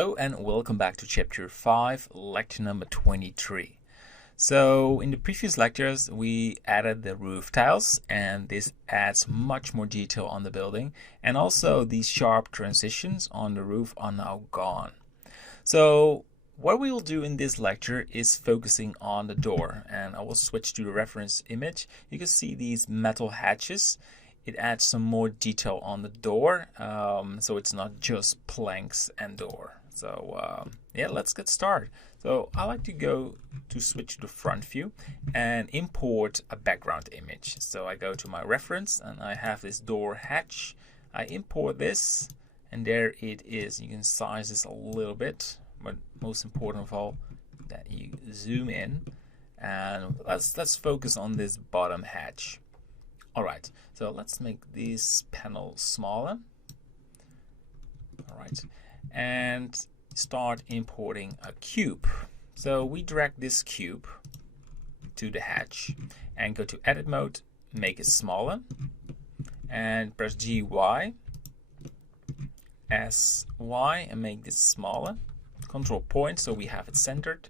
Hello and welcome back to Chapter 5, Lecture number 23. So in the previous lectures we added the roof tiles, and this adds much more detail on the building, and also these sharp transitions on the roof are now gone. So what we will do in this lecture is focusing on the door, and I will switch to the reference image. You can see these metal hatches. It adds some more detail on the door, so it's not just planks and door. So yeah, let's get started. So I like to switch to the front view and import a background image. So I go to my reference and I have this door hatch. I import this and there it is. You can size this a little bit, but most important of all that you zoom in, and let's focus on this bottom hatch. Alright, so let's make this panel smaller. Alright, and start importing a cube. So we drag this cube to the hatch and go to edit mode, make it smaller, and press GY, SY, and make this smaller. Control point so we have it centered,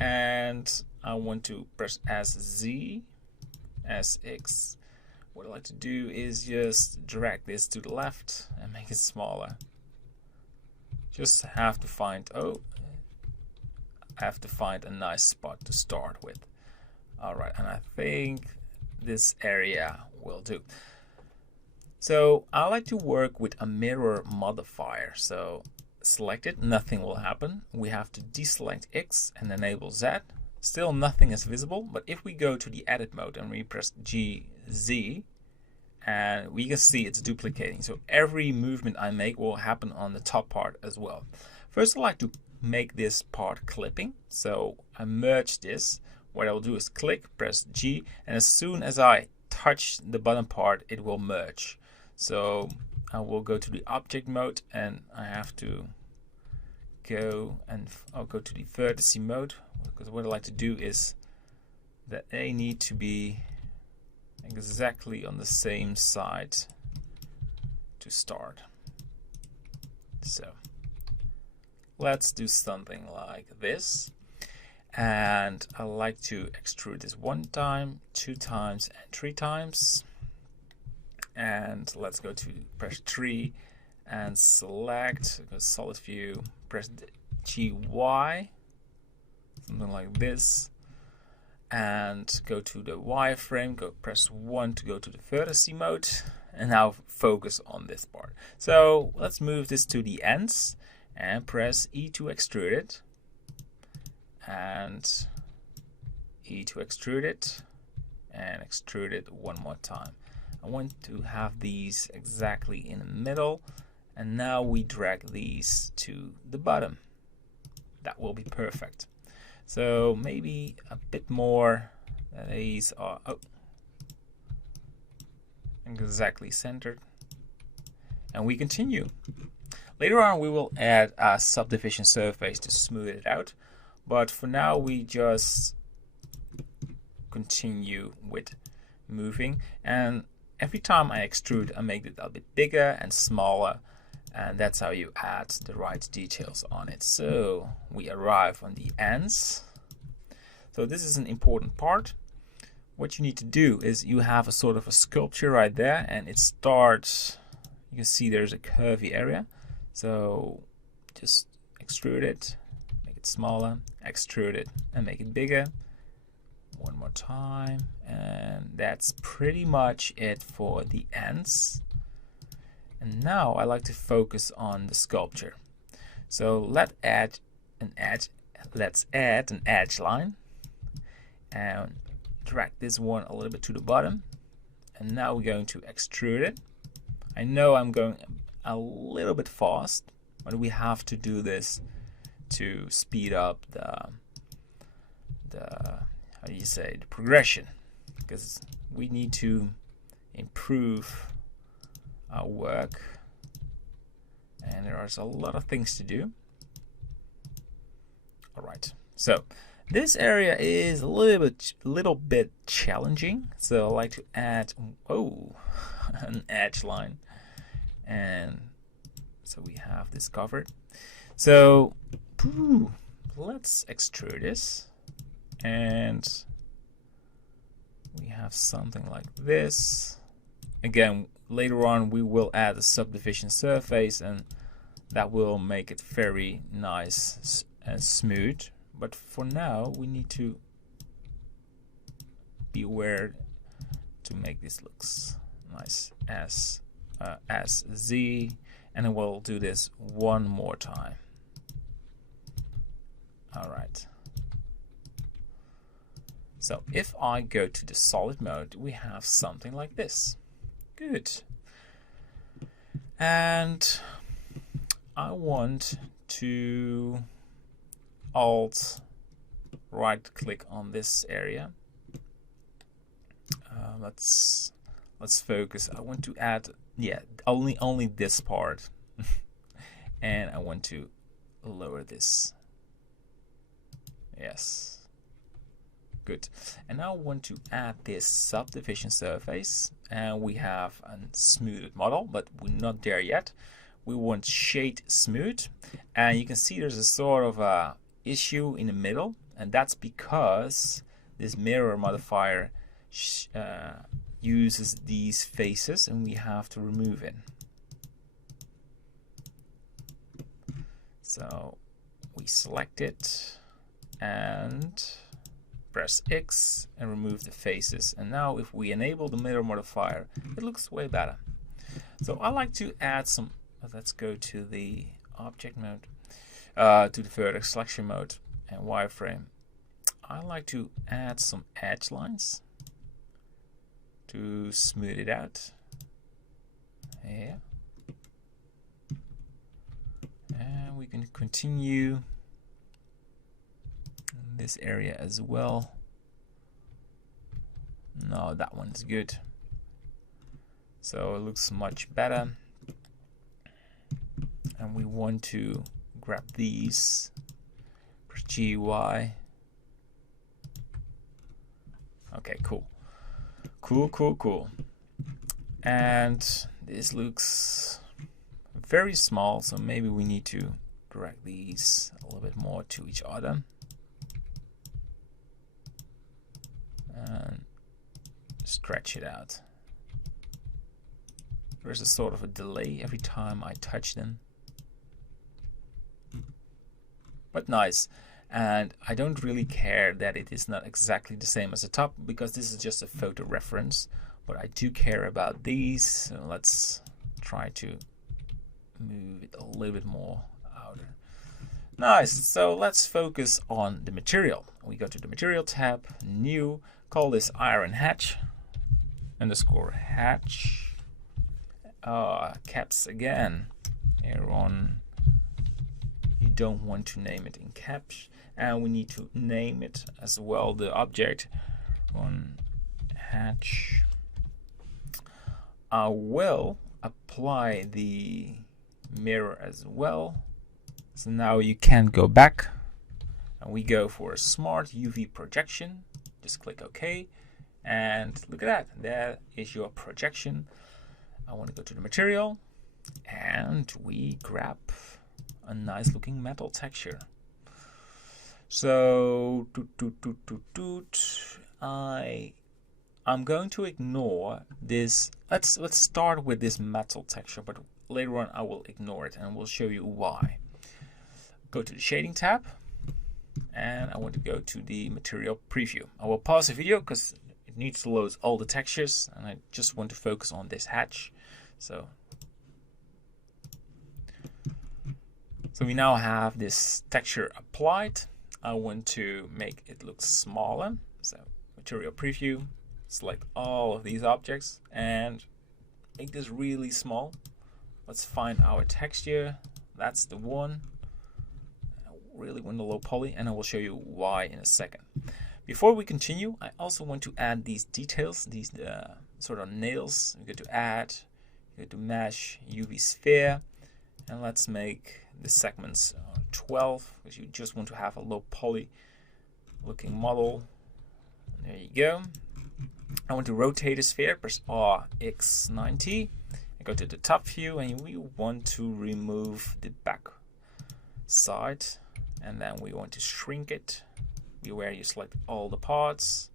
and I want to press SZ, SX. What I like to do is just drag this to the left and make it smaller. Just have to find a nice spot to start with. Alright, and I think this area will do. So I like to work with a mirror modifier. So select it, nothing will happen. We have to deselect X and enable Z. Still nothing is visible, but if we go to the edit mode and we press GZ, and we can see it's duplicating. So every movement I make will happen on the top part as well. First, I like to make this part clipping. So I merge this. What I'll do is click, press G, and as soon as I touch the bottom part, it will merge. So I will go to the object mode, and I have to I'll go to the vertice mode, because what I like to do is that they need to be exactly on the same side to start. So let's do something like this, and I like to extrude this 1 time, 2 times, and 3 times. And let's go to press 3 and select, go solid view, press GY, something like this, and go to the wireframe, press 1 to go to the vertice mode, and now focus on this part. So let's move this to the ends and press E to extrude it, and E to extrude it, and extrude it 1 more time. I want to have these exactly in the middle, and now we drag these to the bottom. That will be perfect. So maybe a bit more. These are exactly centered, and we continue. Later on we will add a subdivision surface to smooth it out, but for now we just continue with moving, and every time I extrude I make it a bit bigger and smaller, and that's how you add the right details on it. So we arrive on the ends. So this is an important part. What you need to do is you have a sort of a sculpture right there, and it starts, you can see there's a curvy area. So just extrude it, make it smaller, extrude it and make it bigger. 1 more time, and that's pretty much it for the ends. And now I like to focus on the sculpture. So let's add an edge line and drag this one a little bit to the bottom. And now we're going to extrude it. I know I'm going a little bit fast, but we have to do this to speed up the how do you say, the progression, because we need to improve our work, and there are a lot of things to do. Alright, so this area is a little bit challenging, so I like to add an edge line, and so we have this covered. So let's extrude this, and we have something like this. Again, later on we will add a subdivision surface, and that will make it very nice and smooth. But for now we need to be aware to make this looks nice as Z, and then we'll do this one more time. All right. So if I go to the solid mode, we have something like this. Good. And I want to Alt right click on this area. Let's focus. I want to add, yeah, only this part. And I want to lower this. Yes. Good. And now I want to add this subdivision surface, and we have a smoothed model, but we're not there yet. We want shade smooth, and you can see there's a sort of a issue in the middle, and that's because this mirror modifier uses these faces, and we have to remove it. So we select it and press X and remove the faces, and now if we enable the mirror modifier, it looks way better. So I like to add some, let's go to the object mode, to the vertex selection mode and wireframe. I like to add some edge lines to smooth it out. Yeah. And we can continue in this area as well. No, that one's good. So it looks much better. And we want to grab these, press GY. Okay, cool. Cool. And this looks very small, so maybe we need to drag these a little bit more to each other. And stretch it out. There's a sort of a delay every time I touch them. But nice. And I don't really care that it is not exactly the same as the top, because this is just a photo reference. But I do care about these. So let's try to move it a little bit more out. Nice. So let's focus on the material. We go to the material tab, new, call this iron hatch, underscore hatch. Caps again. Here on, you don't want to name it in caps. And we need to name it as well, the object on hatch. I will apply the mirror as well. So now you can go back, and we go for a smart UV projection. Just click OK, and look at that. There is your projection. I want to go to the material, and we grab a nice looking metal texture. So I'm going to ignore this. Let's start with this metal texture, but later on I will ignore it, and we'll show you why. Go to the shading tab, and I want to go to the material preview. I will pause the video because it needs to load all the textures, and I just want to focus on this hatch. So we now have this texture applied. I want to make it look smaller. So material preview, select all of these objects and make this really small. Let's find our texture. That's the one. I really want the low poly, and I will show you why in a second. Before we continue, I also want to add these details, these sort of nails. We go to add, go to mesh, UV sphere, and let's make the segments 12, because you just want to have a low poly looking model. There you go. I want to rotate the sphere, press RX90, and go to the top view, and we want to remove the back. side, and then we want to shrink it. Beware you select all the parts.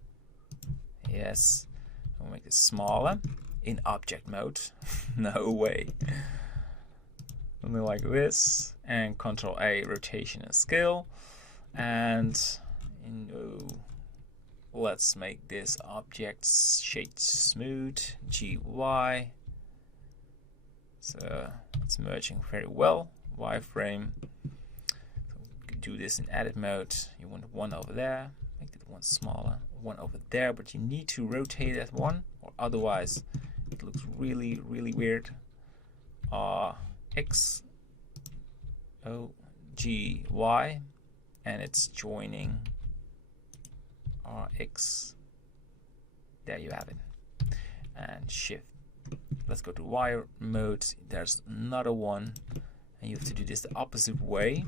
Yes, we'll make it smaller in object mode. No way. Something like this, and Control A, rotation and scale, and let's make this object shade smooth, GY. So it's merging very well. Wireframe. Do this in edit mode. You want one over there, make it one smaller, one over there, but you need to rotate that one, or otherwise it looks really weird. X O G Y, and it's joining RX. There you have it. And shift. Let's go to wire mode. There's another one, and you have to do this the opposite way.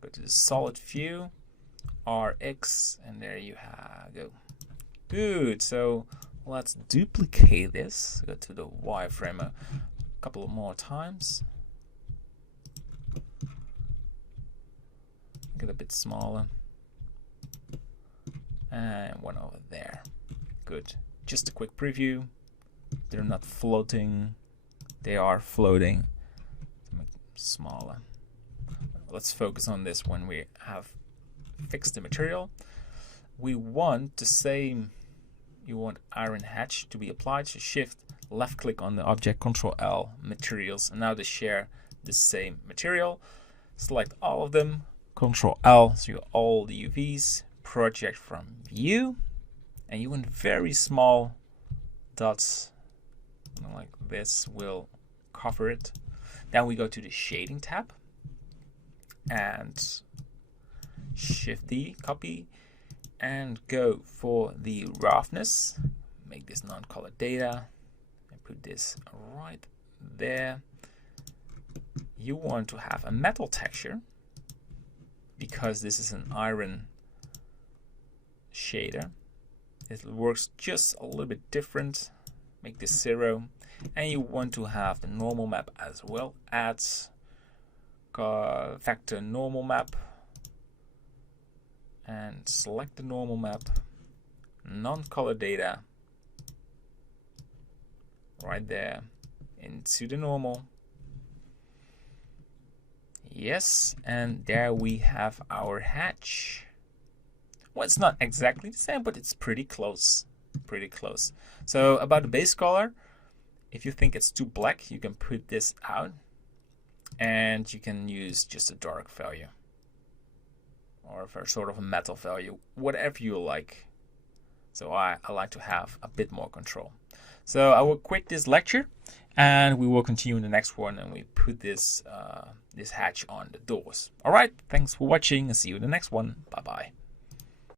Go to the solid view, RX, and there you go. Good. So let's duplicate this. Go to the wireframe a couple more times. Get a bit smaller, and one over there. Good. Just a quick preview. They're not floating, they are floating. Make them smaller. Let's focus on this when we have fixed the material. We want the same, you want iron hatch to be applied, so shift left click on the object, Control L, materials, and now they share the same material. Select all of them, Control L, so you have all the UVs, project from view, and you want very small dots like this will cover it. Then we go to the shading tab and shift D, copy, and go for the roughness. Make this non-color data and put this right there. You want to have a metal texture because this is an iron shader. It works just a little bit different. Make this 0, and you want to have the normal map as well. Add vector normal map and select the normal map, non-color data right there into the normal. Yes, and there we have our hatch. Well, it's not exactly the same, but it's pretty close. Pretty close. So about the base color, if you think it's too black, you can put this out and you can use just a dark value or for sort of a metal value, whatever you like. So I like to have a bit more control. So I will quit this lecture and we will continue in the next one, and we put this this hatch on the doors. All right, thanks for watching and see you in the next one. Bye bye.